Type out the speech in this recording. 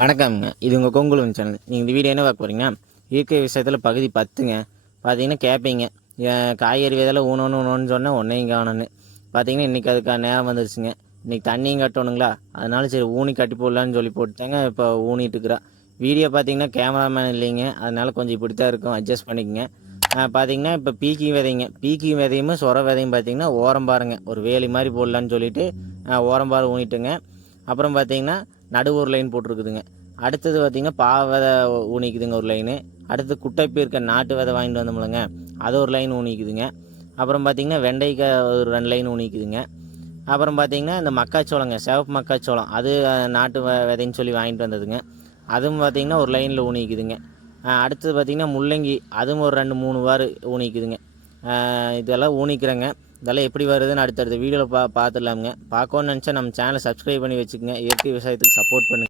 வணக்கம்ங்க. இது உங்கள் கொங்குலன் சேனல். நீங்கள் இந்த வீடியோ என்ன பார்க்க போகிறீங்கன்னா, இயற்கை விவசாயத்தில் பகுதி 10ங்க. பார்த்தீங்கன்னா கேட்பீங்க, காய்கறி விதையில ஊனணும்னு சொன்னால் ஒன்றையும் காணோன்னு. பார்த்தீங்கன்னா இன்றைக்கி அதுக்கான நேரம் வந்துருச்சுங்க. இன்றைக்கி தண்ணியும் கட்டணுங்களா, அதனால சரி ஊனி கட்டி போடலான்னு சொல்லி போட்டுட்டாங்க. இப்போ ஊனிட்டு இருக்கிறா. வீடியோ பார்த்தீங்கன்னா கேமராமேன் இல்லைங்க, அதனால் கொஞ்சம் இப்படி தான் இருக்கும், அட்ஜஸ்ட் பண்ணிக்கங்க. பார்த்தீங்கன்னா இப்போ பீக்கி விதைங்க, பீக்கி விதையும் சொர விதையும் பார்த்தீங்கன்னா ஓரம் பாருங்க, ஒரு வேலி மாதிரி போடலான்னு சொல்லிட்டு ஓரம் பாரு ஊனிட்டுங்க. அப்புறம் பார்த்தீங்கன்னா நடுவு ஒரு லைன் போட்டிருக்குதுங்க. அடுத்தது பார்த்திங்கன்னா விதை ஊனிக்குதுங்க ஒரு லைனு. அடுத்து குட்டைப்பீர்க்க நாட்டு விதை வாங்கிட்டு வந்தோம்லங்க, அது ஒரு லைன் ஊனிக்குதுங்க. அப்புறம் பார்த்திங்கன்னா வெண்டைக்காய் ஒரு 2 லைன் ஊனிக்குதுங்க. அப்புறம் பார்த்திங்கன்னா இந்த மக்காச்சோளங்க, சிவப்பு மக்காச்சோளம், அது நாட்டு விதைன்னு சொல்லி வாங்கிட்டு வந்ததுங்க. அதுவும் பார்த்திங்கன்னா ஒரு லைனில் ஊனிக்குதுங்க. அடுத்தது பார்த்திங்கன்னா முள்ளங்கி, அதுவும் ஒரு 2 3 வார் ஊனிக்குதுங்க. இதெல்லாம் ஊனிக்கிறேங்க. இதெல்லாம் எப்படி வருதுன்னு அடுத்தடுத்த வீடியோவில் பார்த்துடலாமுங்க. பார்க்கணுன்னு நினச்சா நம்ம சேனலை சப்ஸ்கிரைப் பண்ணி வச்சுக்கோங்க. இயற்கை விவசாயத்துக்கு சப்போர்ட் பண்ணுங்கள்.